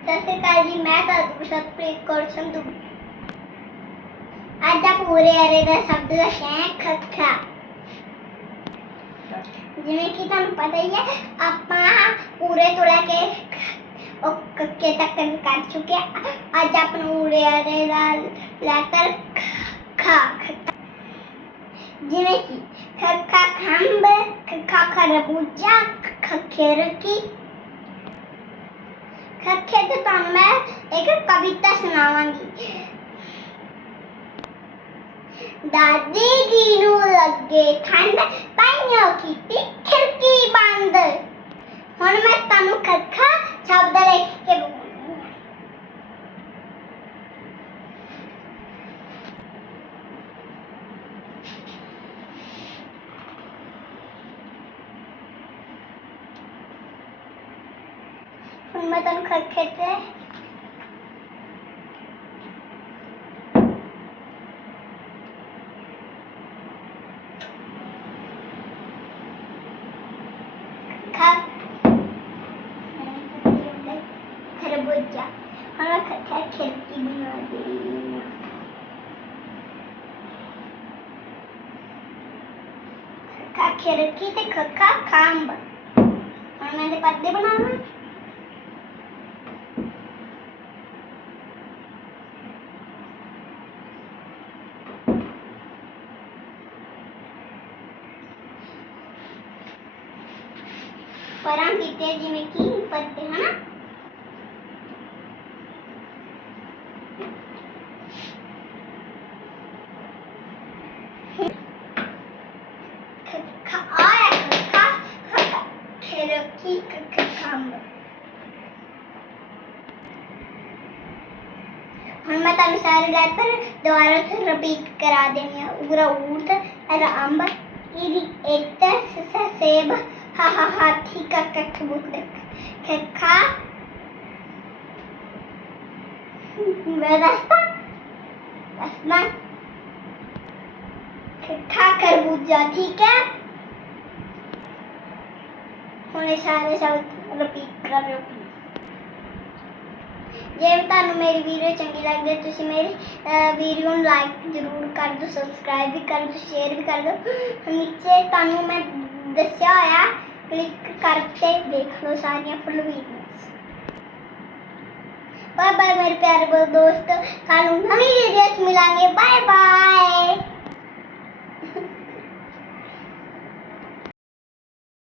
ਸਤਿ ਸ਼੍ਰੀ ਅਕਾਲ ਜੀ ਮੈਂ ਤੁਹਾਨੂੰ ਸਤਿਪ੍ਰੀਤ ਕੌਰ ਸੰਧੂ ਅੱਜ ਆ ਪੂਰੇ ਅਰੇ ਦਾ ਸ਼ਬਦ ਦਾ ਹੈ ਖੱਖਾ ਜਿਵੇਂ ਕਿ ਤੁਹਾਨੂੰ ਪਤਾ ਹੀ ਹੈ ਆਪਾਂ ਪੂਰੇ ਤੋਂ ਲੈ ਕੇ ਉਹ ਕੱਕੇ ਤੱਕ ਕਰ ਚੁੱਕੇ ਹਾਂ। ਅੱਜ ਆਪਣਾ ਪੂਰੇ ਅਰੇ ਦਾ ਲੈ ਕਰ ਖਾ ਖੱਖਾ ਜਿਵੇਂ ਕਿ ਖੱਖਾ ਖੰਭ ਖੱਖਾ ਖਰਬੂਜਾ ਖੱਖੇ ਰਕੀ ਖੱਖੇ ਤੇ ਤੁਹਾਨੂੰ ਮੈਂ ਇੱਕ ਕਵਿਤਾ ਸੁਣਾਵਾਂਗੀ ਦਾਦੀ ਜੀ ਨੂੰ ਲੱਗੇ ਠੰਡ ਪਾਈਓ ਕੀਤੀ ਖਿੜਕੀ ਬੰਦ ਹੁਣ ਮੈਂ ਤੁਹਾਨੂੰ ਖੱਖਾ ഉമ്മതം കക്കത്തെ Karaboca. Ama terk ettiğini ödeyeyim. खिड़की से खक्का काम बन और मैंने पत्ते बनाना ਪਰਾਂ ਕੀਤੇ ਜਿਵੇਂ ਕਿ ਪੱਤੇ ਹਨਾ ਖਾ ਆਇਆ ਖਾ ਖਾ ਖੇਰਕੀ ਖੰਭ ਹੁਣ ਮੈਂ ਤੁਹਾਨੂੰ ਸਾਰੇ ਲੈਟਰ ਦੁਬਾਰਾ ਤੋਂ ਰਿਪੀਟ ਕਰਾ ਦੇਣੀ ਆ ਉਗਰਾ ਊਰਤ ਅਰ ਅੰਬ ਇਹਦੀ ਇੱਕ ਸਸ ਸੇਬ ਹਾ ਹਾ ਹਾਥੀ ਕਾ ਕੱਖ ਬੁੱਕ ਖਾ ਮੈਂ ਦੱਸਦਾ ਦੱਸਣਾ ਖਾ ਖਰਬੂਜਾ ਠੀਕ ਹੈ ਹੁਣ ਇਹ ਸਾਰੇ ਸ਼ਬਦ ਰਿਪੀਟ ਕਰ ਰਹੇ ਹੋ ਜੇ ਤੁਹਾਨੂੰ ਮੇਰੀ ਵੀਡੀਓ ਚੰਗੀ ਲੱਗਦੀ ਹੈ ਤੁਸੀਂ ਮੇਰੀ ਵੀਡੀਓ ਨੂੰ ਲਾਈਕ ਜ਼ਰੂਰ ਕਰ ਦਿਓ ਸਬਸਕ੍ਰਾਈਬ ਵੀ ਕਰ ਦਿਓ ਸ਼ੇਅਰ ਵੀ ਕਰ ਦਿਓ ਨੀਚੇ ਤੁਹਾਨੂੰ ਮੈਂ ਦੱਸਿਆ ਹੋਇਆ क्लिक करते देख लो Sania full videos bye bye मेरे प्यारे दोस्त, कल नई वीडियोस मिलेंगे। Bye bye.